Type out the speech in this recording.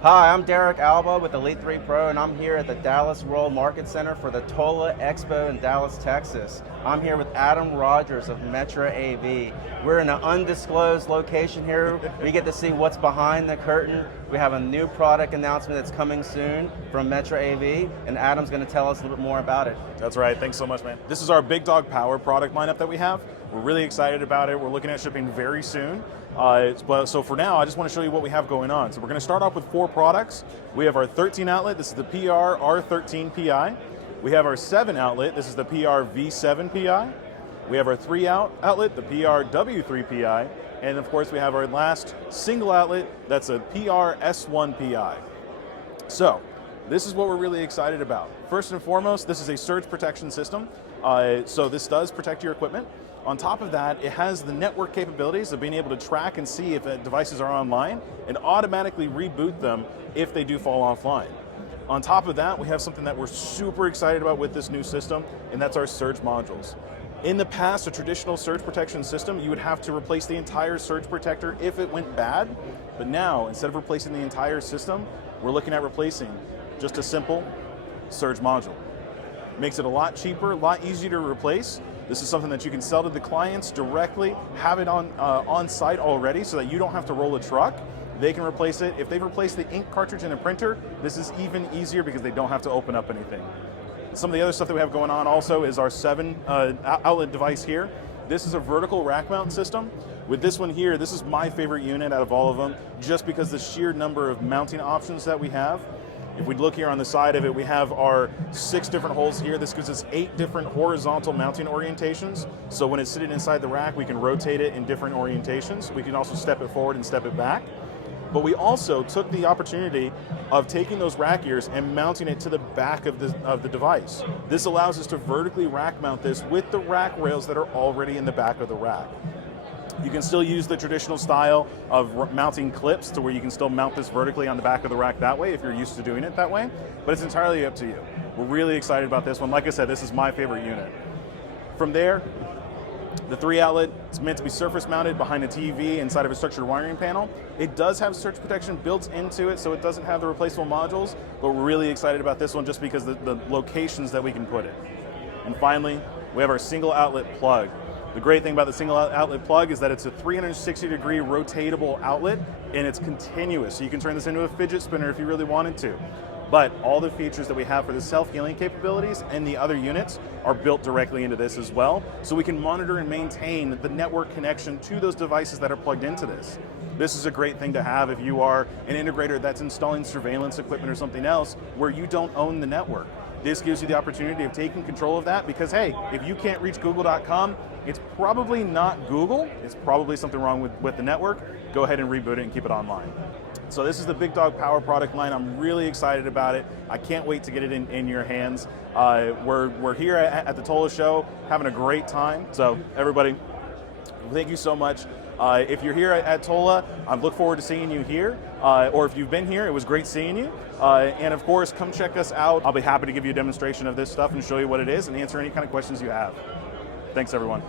Hi, I'm Derek Alba with Elite 3 Pro, and I'm here at the Dallas World Market Center for the TOLA Expo in Dallas, Texas. I'm here with Adam Rogers of MetraAV. We're in an undisclosed location here. We get to see what's behind the curtain. We have a new product announcement that's coming soon from MetraAV, and Adam's going to tell us a little bit more about it. That's right. Thanks so much, man. This is our Big Dog Power product lineup that we have. We're really excited about it. We're looking at shipping very soon. So for now, I just want to show you what we have going on. So we're going to start off with 4 products. We have our 13 outlet. This is the PR R13 PI. We have our 7 outlet. This is the PR V7 PI. We have our 3 outlet, the PR W3 PI. And of course, we have our last single outlet. That's a PR S1 PI. So this is what we're really excited about. First and foremost, this is a surge protection system. So this does protect your equipment. On top of that, it has the network capabilities of being able to track and see if devices are online and automatically reboot them if they do fall offline. On top of that, we have something that we're super excited about with this new system, and that's our surge modules. In the past, a traditional surge protection system, you would have to replace the entire surge protector if it went bad. But now, instead of replacing the entire system, we're looking at replacing just a simple surge module. Makes it a lot cheaper, a lot easier to replace. This is something that you can sell to the clients directly, have it on site already so that you don't have to roll a truck. They can replace it. If they've replaced the ink cartridge in a printer, this is even easier because they don't have to open up anything. Some of the other stuff that we have going on also is our 7 outlet device here. This is a vertical rack mount system. With this one here, this is my favorite unit out of all of them, just because the sheer number of mounting options that we have. If we look here on the side of it, we have our 6 different holes here. This gives us 8 different horizontal mounting orientations. So when it's sitting inside the rack, we can rotate it in different orientations. We can also step it forward and step it back. But we also took the opportunity of taking those rack ears and mounting it to the back of the device. This allows us to vertically rack mount this with the rack rails that are already in the back of the rack. You can still use the traditional style of mounting clips to where you can still mount this vertically on the back of the rack that way if you're used to doing it that way, but it's entirely up to you. We're really excited about this one. Like I said, this is my favorite unit. From there, the 3 outlet, it's meant to be surface mounted behind a TV inside of a structured wiring panel. It does have surge protection built into it, so it doesn't have the replaceable modules, but we're really excited about this one just because the locations that we can put it. And finally, we have our single outlet plug. The great thing about the single outlet plug is that it's a 360-degree rotatable outlet, and it's continuous. So you can turn this into a fidget spinner if you really wanted to. But all the features that we have for the self-healing capabilities and the other units are built directly into this as well. So we can monitor and maintain the network connection to those devices that are plugged into this. This is a great thing to have if you are an integrator that's installing surveillance equipment or something else where you don't own the network. This gives you the opportunity of taking control of that because, hey, if you can't reach Google.com, it's probably not Google. It's probably something wrong with the network. Go ahead and reboot it and keep it online. So this is the Big Dog Power product line. I'm really excited about it. I can't wait to get it in your hands. We're here at the TOLA show having a great time. So everybody, thank you so much. If you're here at TOLA, I look forward to seeing you here. Or if you've been here, it was great seeing you. And of course, come check us out. I'll be happy to give you a demonstration of this stuff and show you what it is and answer any kind of questions you have. Thanks, everyone.